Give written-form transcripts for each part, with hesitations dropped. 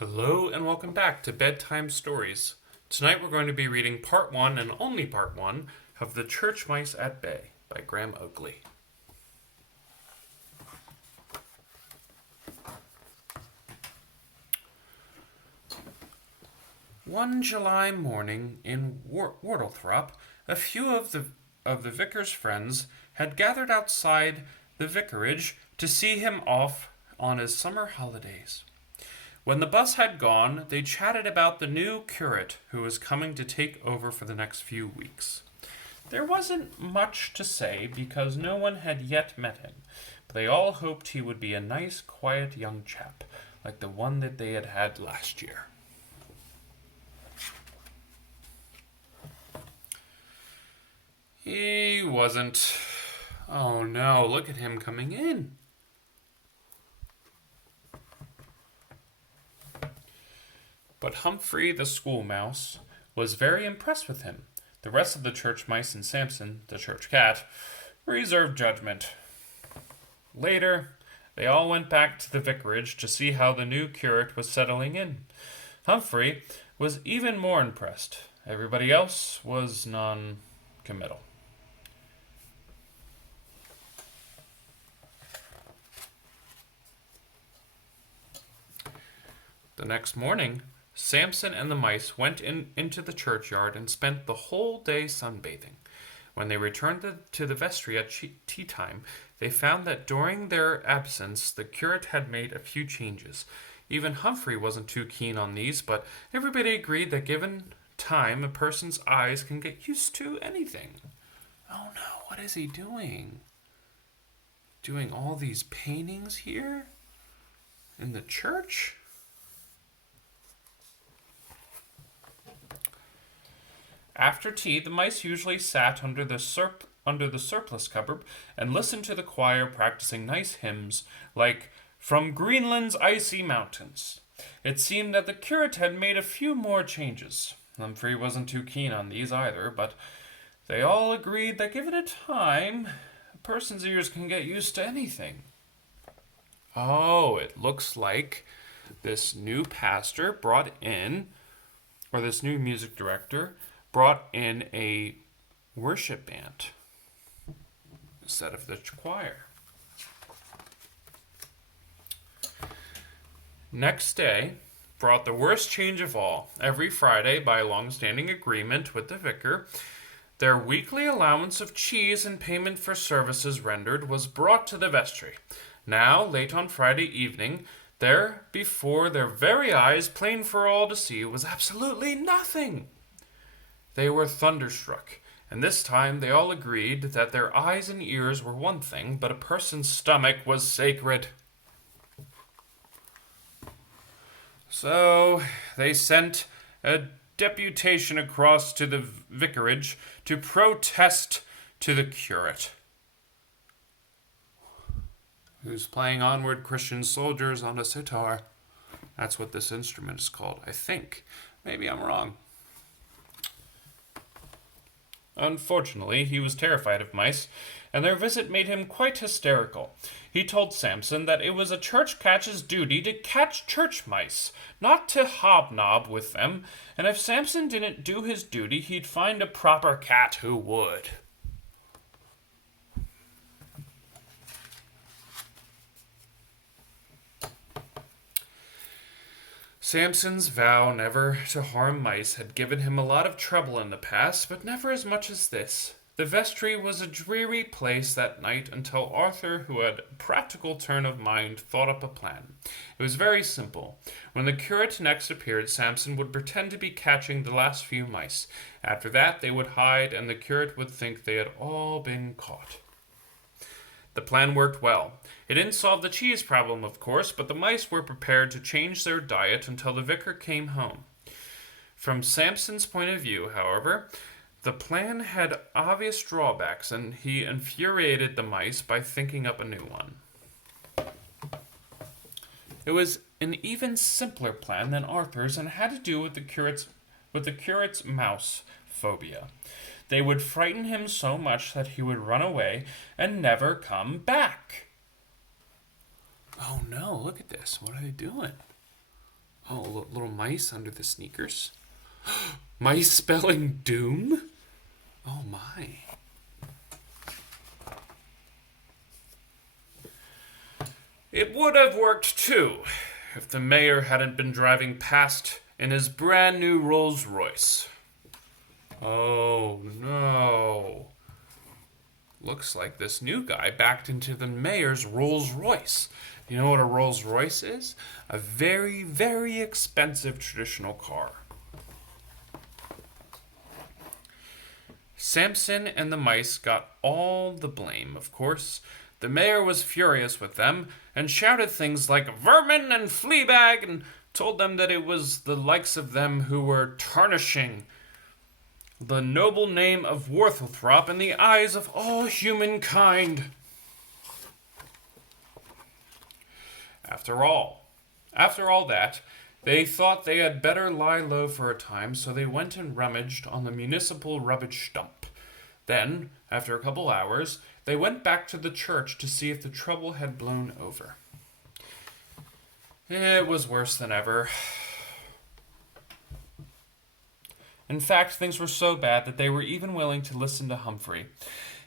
Hello and welcome back to Bedtime Stories. Tonight we're going to be reading part one and only part one of The Church Mice at Bay by Graham Oakley. One July morning in Wardlethrop, a few of the vicar's friends had gathered outside the vicarage to see him off on his summer holidays. When the bus had gone, they chatted about the new curate who was coming to take over for the next few weeks. There wasn't much to say because no one had yet met him, but they all hoped he would be a nice, quiet young chap, like the one that they had had last year. He wasn't. Oh no, look at him coming in. But Humphrey the school mouse was very impressed with him. The rest of the church mice and Samson, the church cat, reserved judgment. Later, they all went back to the vicarage to see how the new curate was settling in. Humphrey was even more impressed. Everybody else was non-committal. The next morning, Samson and the mice went into the churchyard and spent the whole day sunbathing. When they returned to the vestry at tea time, they found that during their absence the curate had made a few changes. Even Humphrey wasn't too keen on these, but everybody agreed that given time, a person's eyes can get used to anything. Oh no, what is he doing? Doing all these paintings here? In the church? After tea, the mice usually sat under the surplice cupboard and listened to the choir practicing nice hymns like "From Greenland's Icy Mountains." It seemed that the curate had made a few more changes. Humphrey wasn't too keen on these either, but they all agreed that given a time, a person's ears can get used to anything. Oh, it looks like this new pastor brought in, or this new music director brought in a worship band instead of the choir. Next day brought the worst change of all. Every Friday, by long-standing agreement with the vicar, their weekly allowance of cheese in payment for services rendered was brought to the vestry. Now, late on Friday evening, there, before their very eyes, plain for all to see, was absolutely nothing. They were thunderstruck, and this time they all agreed that their eyes and ears were one thing, but a person's stomach was sacred. So they sent a deputation across to the vicarage to protest to the curate, who's playing Onward Christian Soldiers on a sitar. That's what this instrument is called, I think. Maybe I'm wrong. Unfortunately, he was terrified of mice, and their visit made him quite hysterical. He told Samson that it was a church cat's duty to catch church mice, not to hobnob with them, and if Samson didn't do his duty, he'd find a proper cat who would. Samson's vow never to harm mice had given him a lot of trouble in the past, but never as much as this. The vestry was a dreary place that night until Arthur, who had a practical turn of mind, thought up a plan. It was very simple. When the curate next appeared, Samson would pretend to be catching the last few mice. After that, they would hide, and the curate would think they had all been caught. The plan worked well. It didn't solve the cheese problem, of course, but the mice were prepared to change their diet until the vicar came home. From Samson's point of view, however, the plan had obvious drawbacks, and he infuriated the mice by thinking up a new one. It was an even simpler plan than Arthur's and had to do with the curate's mouse phobia. They would frighten him so much that he would run away and never come back. Oh no, look at this. What are they doing? Oh, little mice under the sneakers. Mice spelling doom? Oh my. It would have worked too if the mayor hadn't been driving past in his brand new Rolls Royce. Oh no. Looks like this new guy backed into the mayor's Rolls Royce. You know what a Rolls Royce is? A very, very expensive traditional car. Samson and the mice got all the blame, of course. The mayor was furious with them and shouted things like vermin and fleabag and told them that it was the likes of them who were tarnishing the noble name of Worthlthrop in the eyes of all humankind. After all that, they thought they had better lie low for a time, so they went and rummaged on the municipal rubbish dump. Then, after a couple hours, they went back to the church to see if the trouble had blown over. It was worse than ever. In fact, things were so bad that they were even willing to listen to Humphrey.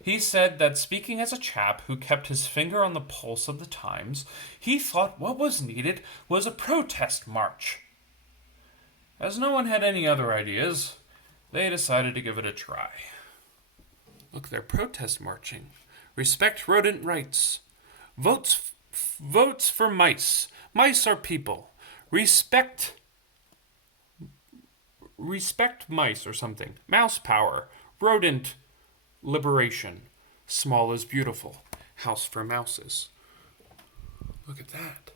He said that, speaking as a chap who kept his finger on the pulse of the times, he thought what was needed was a protest march. As no one had any other ideas, they decided to give it a try. Look, they're protest marching. Respect rodent rights. Votes for mice. Mice are people. Respect mice or something. Mouse power. Rodent liberation. Small is beautiful. House for mouses. Look at that.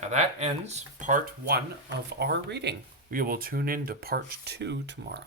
Now that ends part 1 of our reading. We will tune in to part 2 tomorrow.